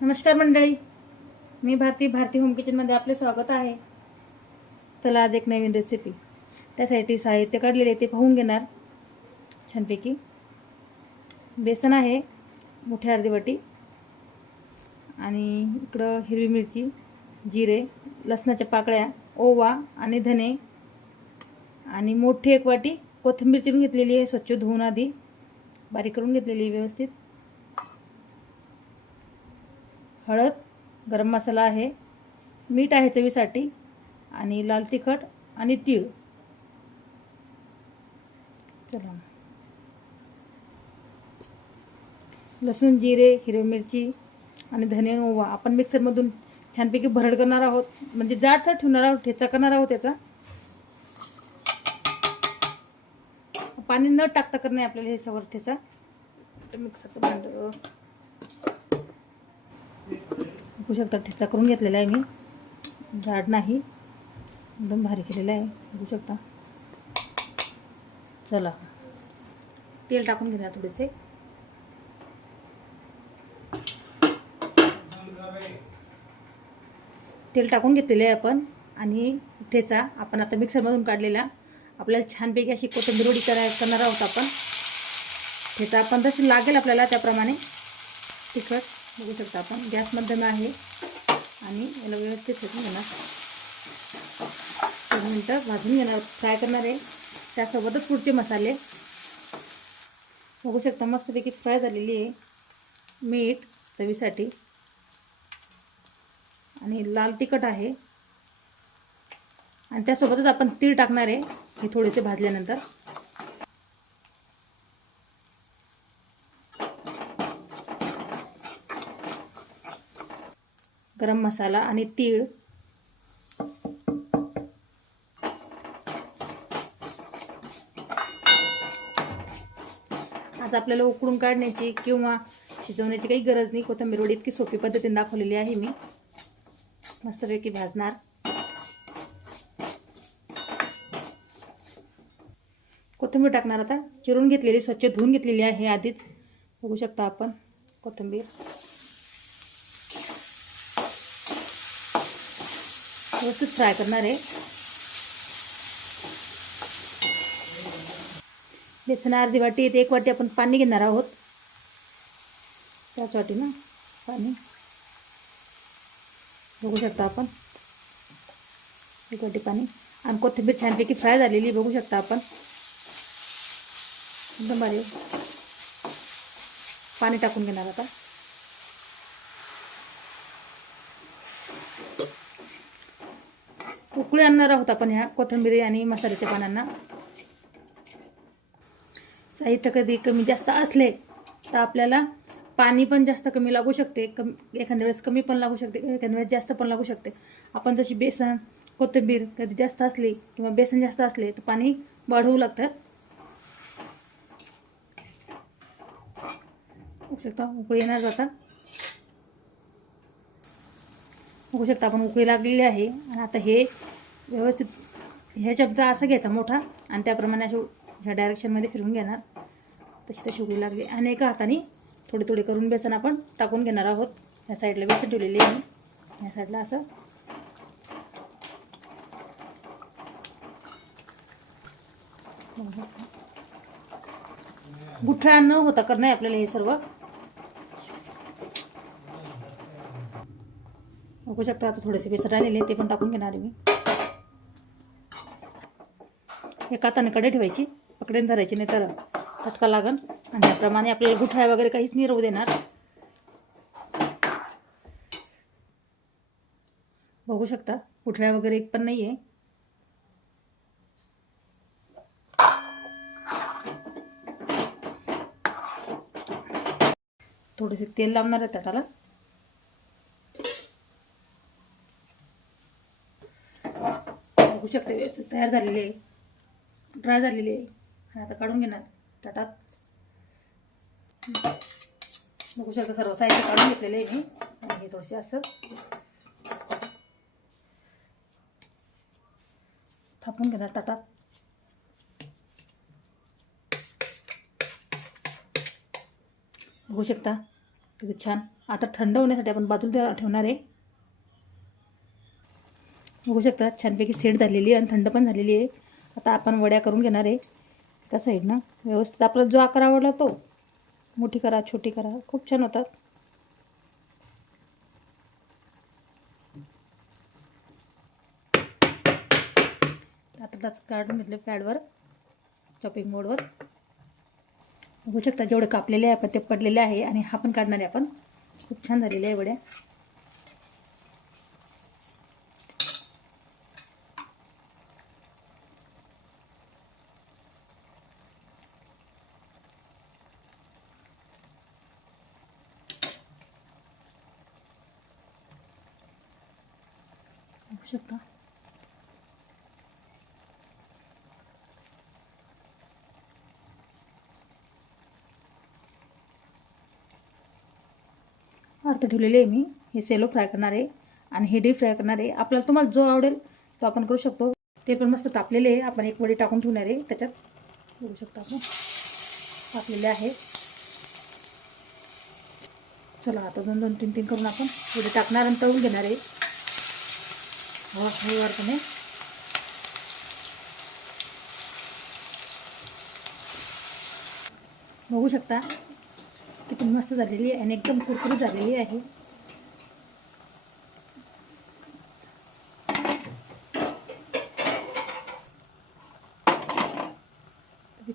नमस्कार मंडळी. मी भारती भारती होम किचनमध्ये आपले स्वागत आहे. चला आज एक नवीन रेसिपी त्यासाठी साहित्य काढलेले ते पाहून घेणार. छानपैकी. बेसन आहे मोठ्या अर्धी वाटी आणि इकडं हिरवी मिरची जिरे लसणाच्या पाकळ्या ओवा आणि धने. आणि मोठी एक वाटी कोथिंबीर चिरून घेतलेली आहे स्वच्छ धुवून आधी. बारीक करून घेतलेली आहे व्यवस्थित. हळद गरम मसाला आहे मीठ आहे चवीसाठी आणि लाल तिखट आणि तीळ. चला. लसूण जिरे हिरवी मिरची आणि धने ओवा. आपण मिक्सरमधून छानपैकी भरड करणार आहोत. म्हणजे जाडसर ठेवणार आहोत ठेचा करणार आहोत त्याचा पाणी न टाकता करणे आपल्याला हे सवर ठेचा. मिक्सरचं भांड. बघू शकता ठेचा करून घेतलेला आहे मी. जाड नाही. एकदम भारी केलेला आहे. बघू शकता. चला. तेल टाकून घेणार थोडेसे. तेल टाकून घेतलेले आहे आपण. आणि ठेचा आपण आता मिक्सरमधून काढलेला. आपल्याला छानपैकी अशी कोथिंबीर वडी करा करणार आहोत आपण. ठेचा आपण जशी लागेल आपल्याला त्याप्रमाणे. तिखट. बघू शकता आपण. गॅस मध्यम आहे. आणि याला व्यवस्थित होऊन घेणार. दोन मिनटं भाजून घेणार. फ्राय करणार आहे. त्यासोबतच पुढचे मसाले. बघू शकता मस्तपैकी फ्राय झालेली आहे. मीठ चवीसाठी. आणि लाल तिखट आहे. आणि त्यासोबतच आपण तीळ टाकणार आहे. हे थोडेसे भाजल्यानंतर. गरम मसाला आणि तीळ. आज आपल्याला उकडून काढण्याची किंवा शिजवण्याची काही गरज नाही. कोथिंबीर वडी इतकी सोपी पद्धतीने दाखवलेली आहे मी. मस्तपैकी भाजणार. कोथिंबीर टाकणार आता. चिरून घेतलेली स्वच्छ धुवून घेतलेली आहे आधीच. बघू शकता आपण कोथिंबीर. व्यवस्थित फ्राय करणार आहे बेसन अर्धी वाटी एक वाटी आपण पाणी घेणार आहोत वाटी ना? पाणी बघू शकता आपण एक वाटी पाणी आणि कोथिंबीर छानपैकी फ्राय झालेली बघू शकता आपण एकदम भारी पाणी टाकून घेणार आता उकळी आणणार आहोत आपण ह्या कोथिंबीर आणि मसाल्याच्या पानांना. साहित्य कधी कमी जास्त असले तर आपल्याला पाणी पण जास्त कमी लागू शकते. कमी एखाद्या वेळेस कमी पण लागू शकते एखाद्या वेळेस जास्त पण लागू शकते. आपण जशी बेसन कोथिंबीर कधी जास्त असली किंवा बेसन जास्त असले तर पाणी वाढवू लागतात शकता उकळी येणार जातात बघू शकता आपण उकळी लागलेली आहे. आणि आता हे व्यवस्थित ह्याच्याबद्दल असं घ्यायचा मोठा आणि त्याप्रमाणे असे ह्या डायरेक्शनमध्ये फिरून घेणार. तशी तशी उकळी लागली. आणि एका हाताने थोडे थोडे करून बेसन आपण टाकून घेणार आहोत. ह्या साईडला बेसन ठेवलेली आहे ह्या साईडला असं. गुठळा न होता करणं आहे आपल्याला हे सर्व. बघू शकता आता थोडेसे बेसन राहिलेले ते पण टाकून घेणार मी. एका हाताने कडे ठेवायची पकडेन धरायची नाही तर फटका लागन. आणि त्याप्रमाणे आपल्याला गुठळ्या वगैरे काहीच नाही राहू देणार. बघू शकता गुठळ्या वगैरे एक पण नाही आहे थोडेसे तेल लावणार आहे त्याला बघू शकते व्यवस्थित तयार झालेली आहे. ड्राय झालेली आहे. आणि आता काढून घेणार ताटात. बघू शकता सर्व साहित्य काढून घेतलेले आहे मी. आणि हे थोडेसे असं. थापून घेणार ताटात. बघू शकता किती छान. आता थंड होण्यासाठी आपण बाजूला ठेवणार आहे. बघू शकता छानपैकी सेट झालेली आहे आणि थंड पण झालेली आहे. आता आपण वड्या करून घेणार आहे. त्या साईडनं व्यवस्थित. आपला जो आकार आवडला तो. मोठी करा छोटी करा. खूप छान होतात. आता त्याच काढून घेतले पॅडवर चॉपिंग बोर्डवर बघू शकता जेवढे कापलेले आहे आपण ते पडलेले आहे आणि हा पण काढणार आहे आपण. खूप छान झालेले आहे वड्या. बघू शकता. अर्थ ठेवलेले आहे मी. हे सेलो फ्राय करणार आहे आणि हे डीप फ्राय करणार. आहे आपल्याला तुम्हाला जो आवडेल तो आपण करू शकतो. ते पण मस्त तापलेले आहे. आपण एक वडी टाकून ठेवणार आहे. त्याच्यात बघू शकतो आपण. तापलेले आहे. चला आता दोन दोन तीन तीन करून आपण वडी टाकणार आणि तळून घेणार आहे. हवा बघू शकता किती मस्त झालेली आहे आणि एकदम कुरकुरीत झालेली आहे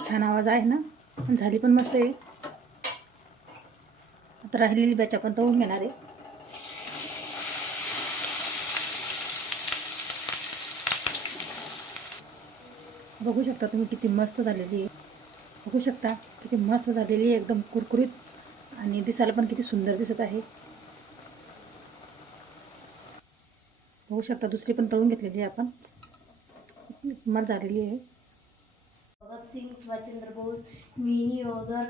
छान आवाज आहे ना पण झाली पण मस्त आहे आता राहिलेली बॅच आपण तळून घेणार आहे बघू शकता तुम्ही किती मस्त झालेली आहे. बघू शकता किती मस्त झालेली आहे एकदम कुरकुरीत आणि दिसायला पण किती सुंदर दिसत आहे. बघू शकता दुसरी पण तळून घेतलेली आहे आपण. मत झालेली आहे. भगतसिंग सुभाषचंद्र बोस मिनी योदर